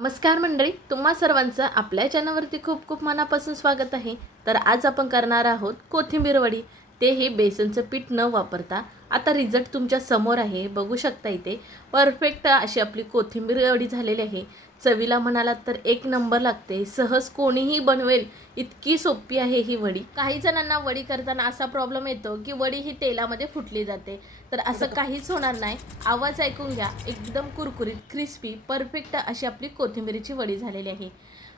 नमस्कार मंडळी तुम्हा सर्वांचं आपल्या चॅनलवरती खूप खूप मनापासून स्वागत आहे. तर आज आपण करणार आहोत कोथिंबीर वडी. तेही बेसनचं पीठ न वापरता. आता रिझल्ट तुमच्यासमोर आहे बघू शकता इथे. परफेक्ट अशी आपली कोथिंबीर वडी झालेली आहे. चवीला म्हणालात तर एक नंबर लागते. सहज कोणीही बनवेल इतकी सोपी आहे ही वडी. काही जणांना वडी करताना असा प्रॉब्लेम येतो की वडी ही तेलामध्ये फुटली जाते. तर असं काहीच होणार नाही. आवाज ऐकून घ्या. एकदम कुरकुरीत क्रिस्पी परफेक्ट अशी आपली कोथिंबीरीची वडी झालेली आहे.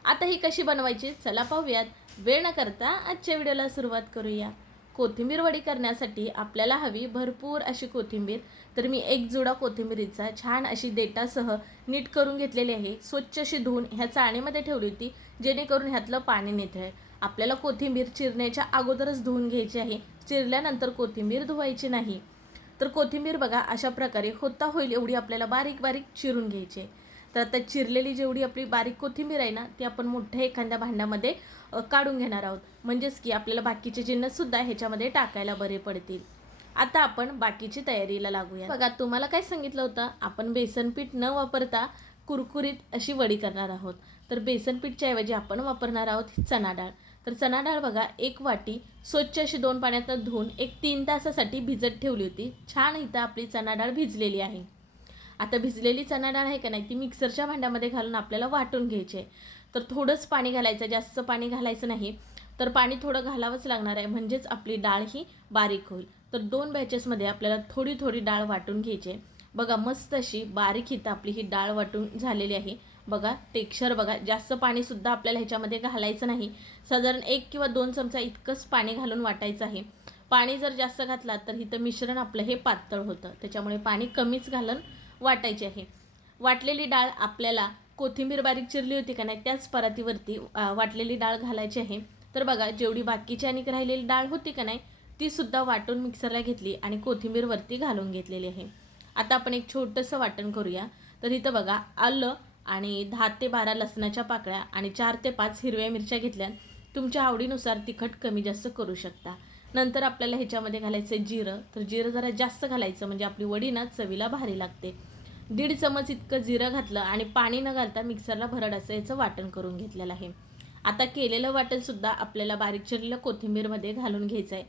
आता ही कशी बनवायची? चला पाहूयात. वेळ न करता आजच्या व्हिडिओला सुरुवात करूया. कोथिंबीर वडी करण्यासाठी आपल्याला हवी भरपूर अशी कोथिंबीर. तर मी एक जुडा कोथिंबीरीचा छान अशी देटासह नीट करून घेतलेली आहे. स्वच्छ अशी धुवून ह्या चाळणीमध्ये ठेवली होती जेणेकरून ह्यातलं पाणी निथळेल आपल्याला कोथिंबीर चिरण्याच्या अगोदरच धुवून घ्यायची आहे. चिरल्यानंतर कोथिंबीर धुवायची नाही. तर कोथिंबीर बघा अशा प्रकारे होता होईल एवढी आपल्याला बारीक बारीक चिरून घ्यायची आहे. तर आता चिरलेली जेवढी आपली बारीक कोथिंबीर आहे ना ती आपण मोठ्या एखाद्या भांड्यामध्ये काढून घेणार आहोत. म्हणजेच की आपल्याला बाकीचे जिन्नससुद्धा ह्याच्यामध्ये टाकायला बरे पडतील. आता आपण बाकीची तयारीला लागूया बघा तुम्हाला काय सांगितलं होतं? आपण बेसन पीठ न वापरता कुरकुरीत अशी वडी करणार आहोत. तर बेसन पीठच्या ऐवजी आपण वापरणार आहोत चना चणा डाळ. तर चणा डाळ बघा एक वाटी स्वच्छ अशी दोन पाण्यात धुवून एक तीन तासासाठी भिजत ठेवली होती. छान इथं आपली चणा डाळ भिजलेली आहे. आता भिजलेली चणा डाळ आहे का नाही ती मिक्सरच्या भांड्यामध्ये घालून आपल्याला वाटून घ्यायची आहे. तर थोडंच पाणी घालायचं जास्त पाणी घालायचं नाही. तर पाणी थोडं घालावंच लागणार आहे म्हणजेच आपली डाळ ही बारीक होईल. तर दोन बॅचेसमध्ये आपल्याला थोडी थोडी डाळ वाटून घ्यायची आहे. बघा मस्त अशी बारीक इथं आपली ही डाळ वाटून झालेली आहे. बघा टेक्स्चर बघा जास्त पाणीसुद्धा आपल्याला ह्याच्यामध्ये घालायचं नाही. साधारण एक किंवा दोन चमचा इतकंच पाणी घालून वाटायचं आहे. पाणी जर जास्त घातला तर इथं मिश्रण आपलं हे पातळ होतं. त्याच्यामुळे पाणी कमीच घालून वाटायची आहे. वाटलेली डाळ आपल्याला कोथिंबीर बारीक चिरली होती का नाही त्याच परातीवरती वाटलेली डाळ घालायची आहे. तर बघा जेवढी बाकीची आणि राहिलेली डाळ होती का नाही तीसुद्धा वाटून मिक्सरला घेतली आणि कोथिंबीरवरती घालून घेतलेली आहे. आता आपण एक छोटंसं वाटण करूया. तर इथं बघा आलं आणि दहा ते बारा लसणाच्या पाकळ्या आणि चार ते पाच हिरव्या मिरच्या घेतल्या. तुमच्या आवडीनुसार तिखट कमी जास्त करू शकता. नंतर आपल्याला ह्याच्यामध्ये घालायचं जिरं. तर जिरं जरा जास्त घालायचं म्हणजे आपली वडी ना चवीला भारी लागते. दीड चमच इतकं जिरं घातलं आणि पाणी न घालता मिक्सरला भरड असं याचं वाटण करून घेतलेलं आहे. आता केलेलं वाटणसुद्धा आपल्याला बारीक चिरलेलं कोथिंबीरमध्ये घालून घ्यायचं आहे.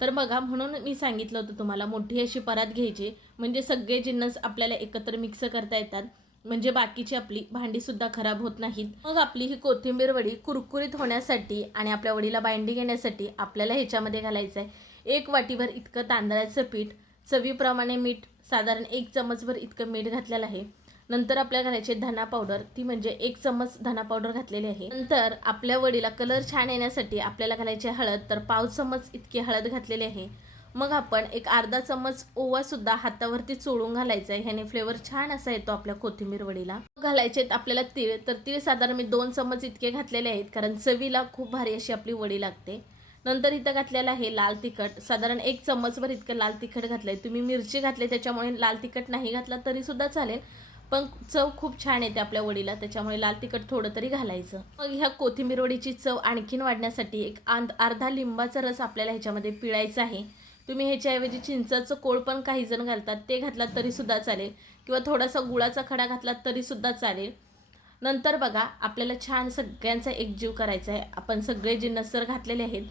तर बघा म्हणून मी सांगितलं होतं तुम्हाला मोठी अशी परात घ्यायची. म्हणजे सगळे जिन्नस आपल्याला एकत्र मिक्स करता येतात. म्हणजे बाकीची आपली भांडीसुद्धा खराब होत नाहीत. मग आपली ही कोथिंबीर वडी कुरकुरीत होण्यासाठी आणि आपल्या वडीला बाइंडिंग येण्यासाठी आपल्याला ह्याच्यामध्ये घालायचं आहे. एक वाटीभर इतकं तांदळाचं पीठ चवीप्रमाणे मीठ साधारण एक चमचभर इतकं मीठ घातलेलं आहे. नंतर आपल्याला घालायचे धना पावडर. ती म्हणजे एक चमच धना पावडर घातलेली आहे. नंतर आपल्या वडीला कलर छान येण्यासाठी आपल्याला घालायची हळद. तर पाव चमच इतकी हळद घातलेली आहे. मग आपण एक अर्धा चमच ओवा सुद्धा हातावरती चोळून घालायचा आहे. ह्याने फ्लेवर छान असा येतो आपल्या कोथिंबीर वडीला. घालायचे आहेत आपल्याला तीळ. तर तीळ साधारण मी दोन चमच इतके घातलेले आहेत. कारण चवीला खूप भारी अशी आपली वडी लागते. नंतर इथं घातलेलं आहे लाल तिखट. साधारण एक चम्मचभर इतकं लाल तिखट घातलंय. तुम्ही मिरची घातली त्याच्यामुळे लाल तिखट नाही घातला तरी सुद्धा चालेल. पण चव खूप छान येते आपल्या वडीला त्याच्यामुळे लाल तिखट थोडं तरी घालायचं. मग ह्या कोथिंबीर वडीची चव आणखीन वाढण्यासाठी एक अर्धा लिंबाचा रस आपल्याला ह्याच्यामध्ये पिळायचा आहे. तुम्ही ह्याच्याऐवजी चिंचाचं कोळ पण काही जण घालतात ते घातलात तरीसुद्धा चालेल. किंवा थोडासा गुळाचा खडा घातलात तरीसुद्धा चालेल. नंतर बघा आपल्याला छान सगळ्यांचा एकजीव करायचा आहे. आपण सगळे जे नसर घातलेले आहेत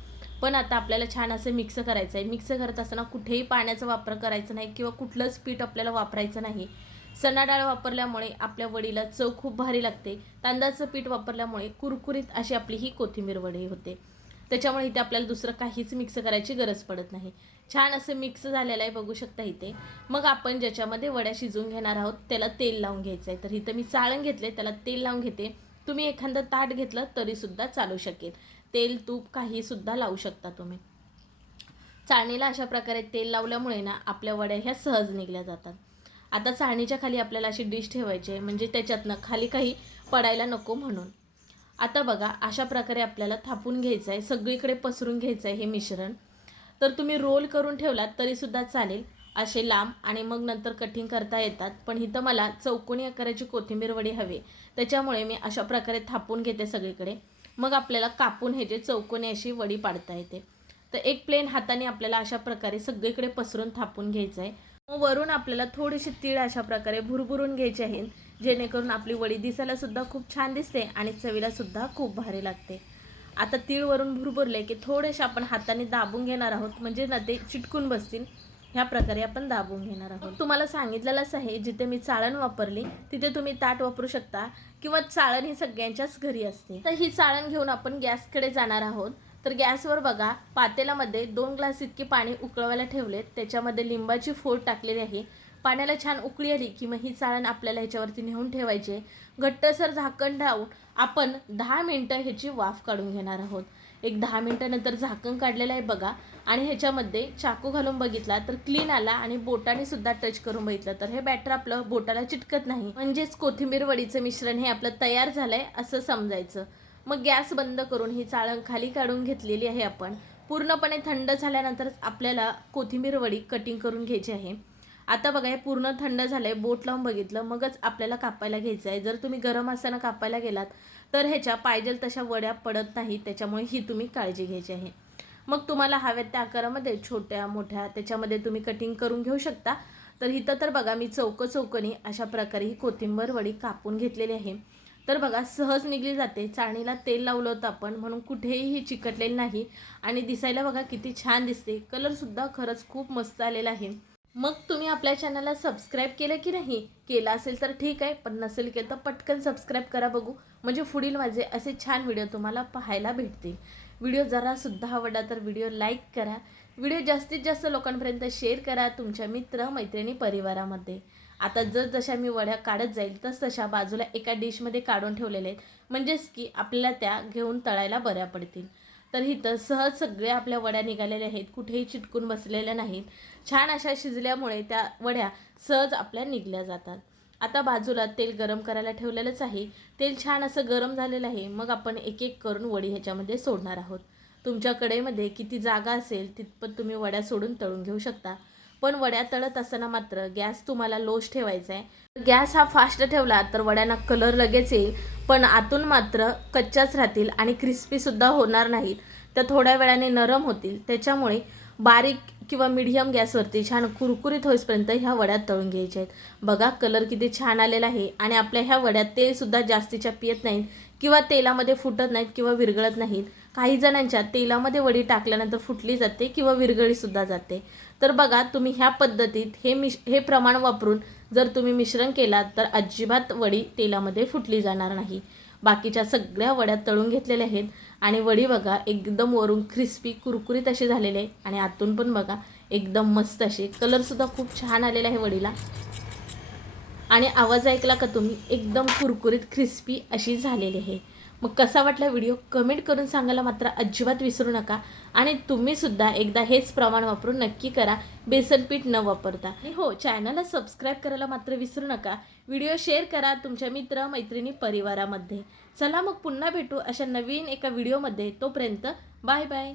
पण आता आपल्याला छान असं मिक्स करायचं आहे. मिक्स करत असताना कुठेही पाण्याचा वापर करायचा नाही किंवा कुठलंच पीठ आपल्याला वापरायचं नाही. चणा डाळ वापरल्यामुळे आपल्या वडीला चव खूप भारी लागते. तांदळाचं पीठ वापरल्यामुळे कुरकुरीत अशी आपली ही कोथिंबीर वडी होते. त्याच्यामुळे इथे आपल्याला दुसरं काहीच मिक्स करायची गरज पडत नाही. छान असं मिक्स झालेलं आहे बघू शकता इथे. मग आपण ज्याच्यामध्ये वड्या शिजवून घेणार आहोत त्याला तेल लावून घ्यायचं आहे. तर इथं मी चाळण घेतले त्याला तेल लावून घेते. तुम्ही एखादं ताट घेतलं तरीसुद्धा चालू शकेल. तेल तूप काहीसुद्धा लावू शकता तुम्ही. चाळणीला अशा प्रकारे तेल लावल्यामुळे ना आपल्या वड्या ह्या सहज निघल्या जातात. आता चाळणीच्या खाली आपल्याला अशी डिश ठेवायची आहे म्हणजे त्याच्यातनं खाली काही पडायला नको म्हणून. आता बघा अशा प्रकारे आपल्याला थापून घ्यायचं आहे सगळीकडे पसरून घ्यायचं आहे हे मिश्रण. तर तुम्ही रोल करून ठेवलात तरीसुद्धा चालेल. असे लांब आणि मग नंतर कटिंग करता येतात पण इथं मला चौकोनी आकाराची कोथिंबीर वडी हवी त्याच्यामुळे मी अशा प्रकारे थापून घेते सगळीकडे. मग आपल्याला कापून हे जे चौकोनी अशी वडी पाडता येते. तर एक प्लेन हाताने आपल्याला अशा प्रकारे सगळीकडे पसरून थापून घ्यायचं आहे मग वरून आपल्याला थोडीशी तीळ अशा प्रकारे भुरभुरून घ्यायची आहे. जेणेकरून आपली वडी दिसायला सुद्धा खूप छान दिसते आणि चवीला सुद्धा खूप भारी लागते. आता तीळ वरून भुरभुरले की थोडेसे आपण हाताने दाबून घेणार आहोत. म्हणजे ना ते चिटकून बसतील. ह्या प्रकारे आपण दाबून घेणार आहोत. तुम्हाला सांगितलेलंच आहे जिथे मी चाळण वापरली तिथे तुम्ही ताट वापरू शकता किंवा चाळण ही सगळ्यांच्याच घरी असते. तर ही चाळण घेऊन आपण गॅसकडे जाणार आहोत. तर गॅसवर बघा पातेल्यामध्ये दोन ग्लास इतके पाणी उकळवायला ठेवलेत. त्याच्यामध्ये लिंबाची फोड टाकलेली आहे. पाण्याला छान उकळी आली की मग ही चाळण आपल्याला ह्याच्यावरती नेऊन ठेवायची. आहे. घट्टसर झाकण लावून आपण दहा मिनटं ह्याची वाफ काढून घेणार आहोत. एक दहा मिनटानंतर झाकण काढलेलं आहे बघा. आणि ह्याच्यामध्ये चाकू घालून बघितला तर क्लीन आला आणि बोटाने सुद्धा टच करून बघितलं. तर हे बॅटर आपलं बोटाला चिटकत नाही. म्हणजेच कोथिंबीर वडीचं मिश्रण हे आपलं तयार झालंय असं समजायचं. मग गॅस बंद करून ही चाळण खाली काढून घेतलेली आहे आपण. पूर्णपणे थंड झाल्यानंतरच आपल्याला कोथिंबीर वडी कटिंग करून घ्यायची आहे. आता बघा हे पूर्ण थंड झालं आहे बोट लावून बघितलं मगच आपल्याला कापायला घ्यायचं आहे. जर तुम्ही गरम असताना कापायला गेलात तर ह्याच्या पाहिजेल तशा वड्या पडत नाही त्याच्यामुळे ही तुम्ही काळजी घ्यायची आहे. मग तुम्हाला हव्यात त्या आकारामध्ये छोट्या मोठ्या त्याच्यामध्ये तुम्ही कटिंग करून घेऊ शकता. तर इथं तर बघा मी चौक चौकनी अशा प्रकारे ही कोथिंबर वडी कापून घेतलेली आहे. तर बघा सहज निघली जाते. चाळणीला तेल लावलं होतं आपण म्हणून कुठेही ही चिकटलेली नाही. आणि दिसायला बघा किती छान दिसते. कलरसुद्धा खरंच खूप मस्त आलेला आहे. मग तुम्ही आपल्या चॅनलला सबस्क्राईब केलं की नाही? केलं असेल तर ठीक आहे पण नसेल केलं तर पटकन सबस्क्राईब करा बघू. म्हणजे पुढील माझे असे छान व्हिडिओ तुम्हाला पाहायला भेटतील. व्हिडिओ जरासुद्धा आवडला तर व्हिडिओ लाईक करा. व्हिडिओ जास्तीत जास्त लोकांपर्यंत शेअर करा तुमच्या मित्र मैत्रिणी परिवारामध्ये. आता जसजशा मी वड्या काढत जाईल तस तशा बाजूला एका डिशमध्ये काढून ठेवलेल्या आहेत. म्हणजेच की आपल्याला त्या घेऊन तळायला बऱ्या पडतील. तर इथं सहज सगळ्या आपल्या वड्या निघालेल्या आहेत कुठेही चिटकून बसलेल्या नाहीत. छान अशा शिजल्यामुळे त्या वड्या सहज आपल्या निघल्या जातात. आता बाजूला तेल गरम करायला ठेवलेलंच आहे. तेल छान असं गरम झालेलं आहे मग आपण एक एक करून वडी ह्याच्यामध्ये सोडणार आहोत. तुमच्या कडेमध्ये किती जागा असेल तितपत तुम्ही वड्या सोडून तळून घेऊ शकता. पण वड्या तळत असताना मात्र गॅस तुम्हाला लोश ठेवायचा आहे गॅस हा फास्ट ठेवला तर वड्यांना कलर लगेच येईल पण आतून मात्र कच्च्याच राहतील आणि क्रिस्पीसुद्धा होणार नाहीत. तर थोड्या वेळाने नरम होतील. त्याच्यामुळे बारीक किंवा मिडियम गॅसवरती छान कुरकुरीत होईपर्यंत ह्या वड्या तळून घ्यायच्या आहेत बघा कलर किती छान आलेला आहे आणि आपल्या ह्या वड्यात तेलसुद्धा जास्तीच्या पियत नाहीत किंवा तेलामध्ये फुटत नाहीत किंवा विरघळत नाहीत. काही जणांच्या तेलामध्ये वडी टाकल्यानंतर फुटली जाते किंवा विरघळीसुद्धा जाते. तर बघा तुम्ही ह्या पद्धतीत हे मिश हे प्रमाण वापरून जर तुम्ही मिश्रण केलात तर अजिबात वडी तेलामध्ये फुटली जाणार नाही. बाकीच्या सगळ्या वड्या तळून घेतलेल्या आहेत. आणि वडी बघा एकदम वरून क्रिस्पी कुरकुरीत अशी झालेली आहे. आणि आतून पण बघा एकदम मस्त अशी. कलरसुद्धा खूप छान आलेला आहे वडीला. आणि आवाज ऐकला का तुम्ही? एकदम कुरकुरीत क्रिस्पी अशी झालेली आहे. मग कसा वाटला व्हिडिओ? कमेंट करून सांगायला मात्र अजिबात विसरू नका. आणि तुम्हीसुद्धा एकदा हेच प्रमाण वापरून नक्की करा. बेसन पीठ न वापरता. आणि हो चॅनलला सबस्क्राईब करायला मात्र विसरू नका. व्हिडिओ शेअर करा तुमच्या मित्र मैत्रिणी परिवारामध्ये. चला मग पुन्हा भेटू अशा नवीन एका व्हिडिओमध्ये. तोपर्यंत बाय बाय